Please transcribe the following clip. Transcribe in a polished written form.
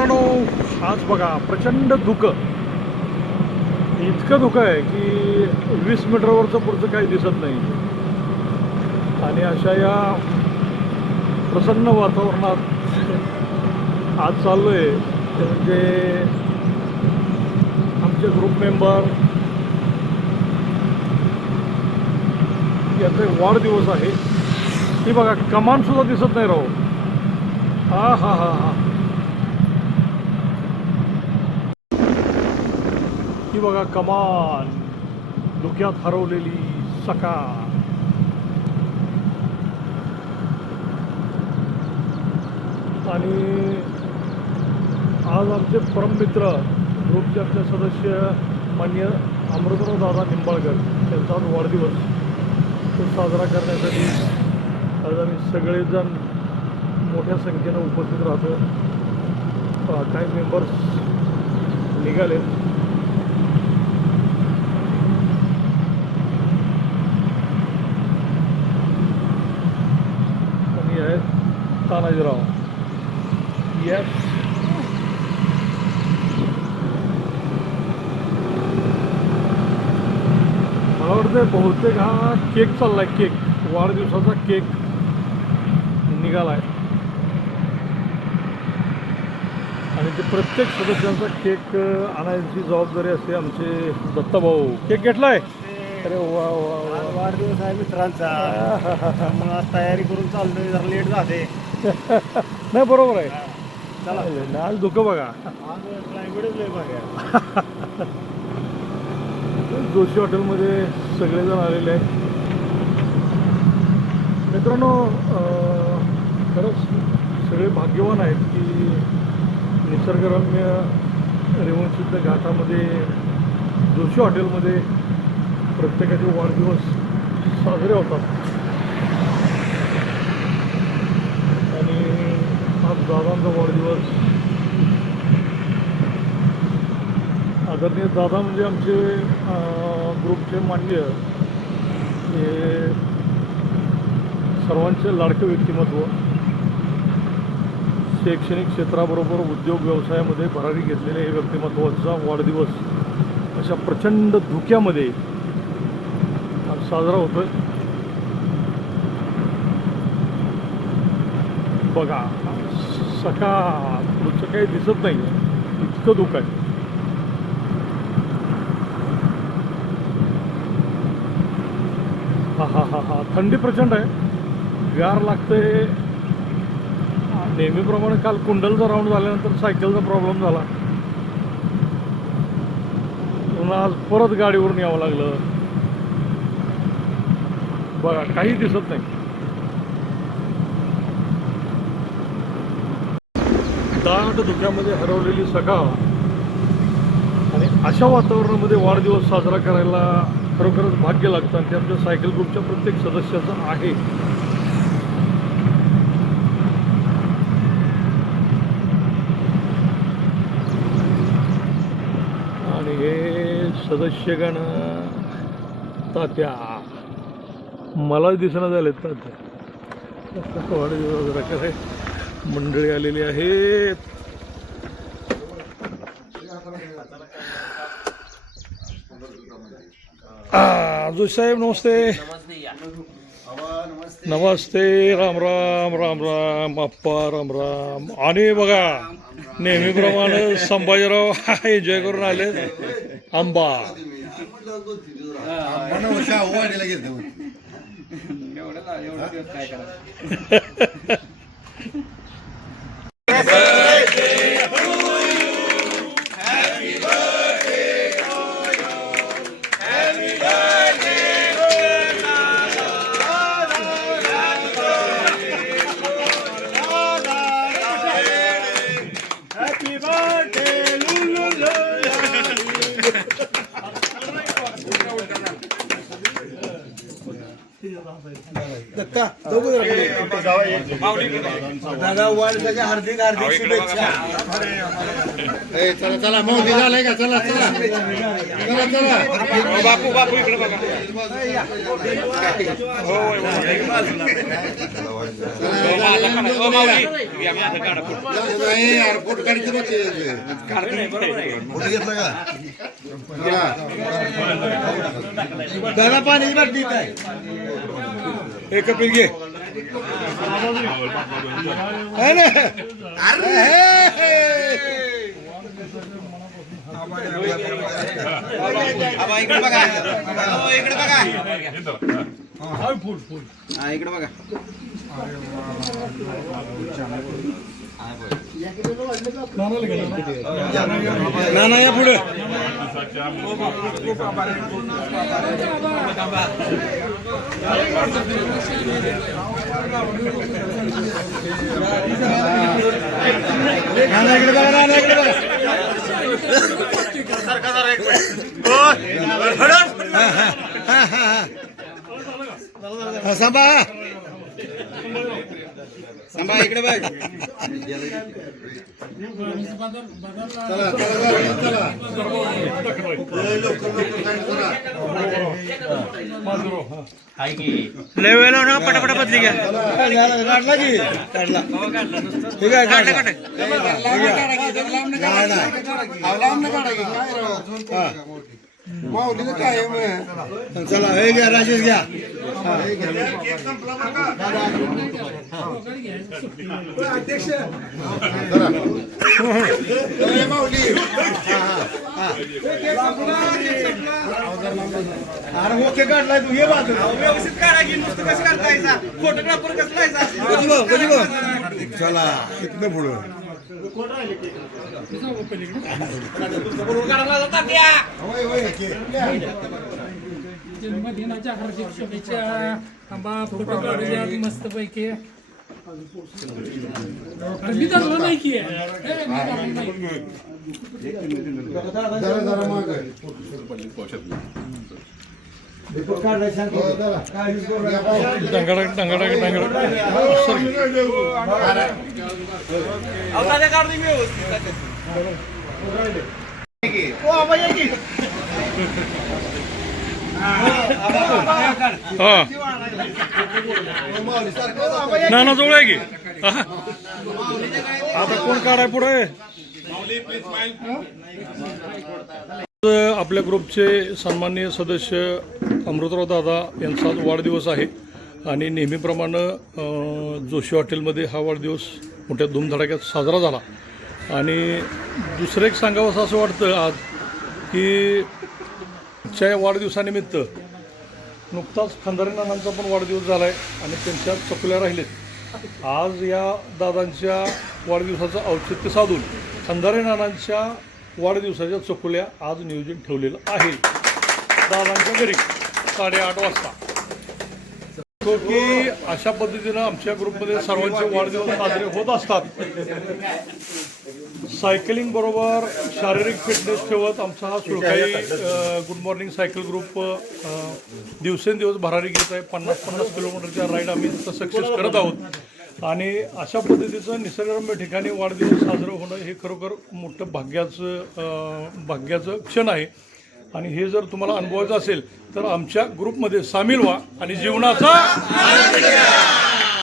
मित्रांनो, आज बघा प्रचंड धुकं, इतकं धुकं आहे की 20 मीटरवरचं पुढचं काही दिसत नाही. आणि अशा या प्रसन्न वातावरणात आज चाललो आहे ते म्हणजे आमचे ग्रुप मेंबर याचा वाढदिवस आहे. ही बघा कमानसुद्धा दिसत नाही राहो. हा हा हा हा ही बघा कमान, धुक्यात हरवलेली सकाळ. आणि आज आमचे परममित्र ग्रुपचे आमचे सदस्य माननीय अमृतराव दादा निंबाळकर त्यांचा आज वाढदिवस तो साजरा करण्यासाठी आज आम्ही सगळेजण मोठ्या संख्येनं उपस्थित राहतो. काही मेंबर्स निघाले. आणि आहेत तानाजीराव. येस, मला वाटतं बहुतेक हा केक चाललाय. केक, वाढदिवसाचा केक निघालाय आणि ते प्रत्येक सदस्यांचा केक आणायची जबाबदारी असते. आमचे दत्ताभाऊ केक घेतलाय. अरे वा वा वा, वाढदिवस आहे मित्रांचा. मग आज तयारी करून चाललोय, जरा लेट झाले. नाही बरोबर आहे. चला आज धुकं बघा. आज क्लायमेटच लय बघा. जोशी हॉटेलमध्ये सगळेजण आलेले आहेत. मित्रांनो, खरंच सगळे भाग्यवान आहेत की निसर्गरम्य रेवणसिद्ध घाटामध्ये जोशी हॉटेलमध्ये प्रत्येकाचे वाढदिवस साजरे होतात. आणि आज दादांचा वाढदिवस. आदरणीय दादा म्हणजे आमचे ग्रुपचे मान्य हे सर्वांचे लाडके व्यक्तिमत्व. शैक्षणिक क्षेत्राबरोबर उद्योग व्यवसायामध्ये भरारी घेतलेले हे व्यक्तिमत्वाचा वाढदिवस अशा प्रचंड धुक्यामध्ये आज साजरा होतोय. बघा सकाळ पुढचं काही दिसत नाही, इतकं धुकं आहे. हा हा हा हा थंडी प्रचंड आहे, गार लागते. नेहमीप्रमाणे काल कुंडलचा राऊंड झाल्यानंतर सायकलचा प्रॉब्लेम झाला. पुन्हा आज परत गाडीवरून यावं लागलं. बघा काही दिसत नाही. दाट धुक्यामध्ये हरवलेली सकाळ आणि अशा वातावरणामध्ये वाढदिवस साजरा करायला खरोखरच भाग्य लागतं. आणि ते आमच्या सायकल ग्रुपच्या प्रत्येक सदस्याचं आहे. आणि हे सदस्यगण तात्या मला दिसणं झाले. तात्या वाढदिवस साजरा कराय मंडळी आलेली आहेत. जोशी साहेब नमस्ते. नमस्ते. राम राम राम राम अप्पा राम राम. आणि बघा नेहमीप्रमाणे संभाजीराव एन्जॉय करून आले. आंबा दादा वाढदिवसाच्या हार्दिक हार्दिक शुभेच्छा. चला चला मोदी झालंय का चला चला चला चला बापू बापू इकडे बघा. नाही यार फोटो काढायचं बघ फोटो घेतला का दादा पाणी बाटली काय एक कपिल घे. इकडे बघा. इकडे बघा. इकडे बघा. नाना या पुढे नाना इकडे बघा. नाना इकडे बघा. सांभा सांभा इकडे बघ. चला चला लय वेळ ना पटापटा बदली घ्या. काढला की काढला ठीक आहे माऊलीचं काय चला हे घ्या राजेश घ्या. माऊली अरे ओके काढलाय तू ये बाजूला व्यवस्थित काढा की नुसतं कसं करतायचा फोटोग्राफर कसं लायचा. चला इथनं पुढं जन्मदिनाच्या हार्दिक शुभेच्छा. आंबा फोटो काढूया मस्त पैकी. मी तर नाही की जरा माग नाना जवळ आहे की आता कोण काढाय पुढे. आपल्या ग्रुपचे सन्माननीय सदस्य अमृतराव दादा यांचा आज वाढदिवस आहे आणि नेहमीप्रमाणे जोशी हॉटेलमध्ये हा वाढदिवस मोठ्या धूमधडाक्यात साजरा झाला. आणि दुसरं एक सांगावं असं वाटतं आज की च्या वाढदिवसानिमित्त नुकताच खंदारे नानांचा पण वाढदिवस झाला आहे आणि त्यांच्या चकुल्या राहिलेत. आज या दादांच्या वाढदिवसाचं औचित्य साधून खंदारे नानांच्या वाढदिवसाच्या चकुल्या आज नियोजन ठेवलेलं आहे दादांच्या घरी 8:30 वाजता. तो की अशा पद्धतीनं आमच्या ग्रुपमध्ये सर्वांचे वाढदिवस साजरे होत असतात. सायकलिंग बरोबर शारीरिक फिटनेस ठेवत आमचा हा सुळकाई गुड मॉर्निंग सायकल ग्रुप दिवसेंदिवस भरारी घेत आहे. 50-50 किलोमीटरच्या राईड आम्ही सक्सेस करत आहोत. आणि अशा पद्धतीचं निसर्गरम्य ठिकाणी वाढदिवस साजरं होणं हे खरोखर मोठं भाग्याचं क्षण आहे. आणि हे जर तुम्हाला अनुभवायचं असेल तर आमच्या ग्रुपमध्ये सामील व्हा आणि जीवनाचा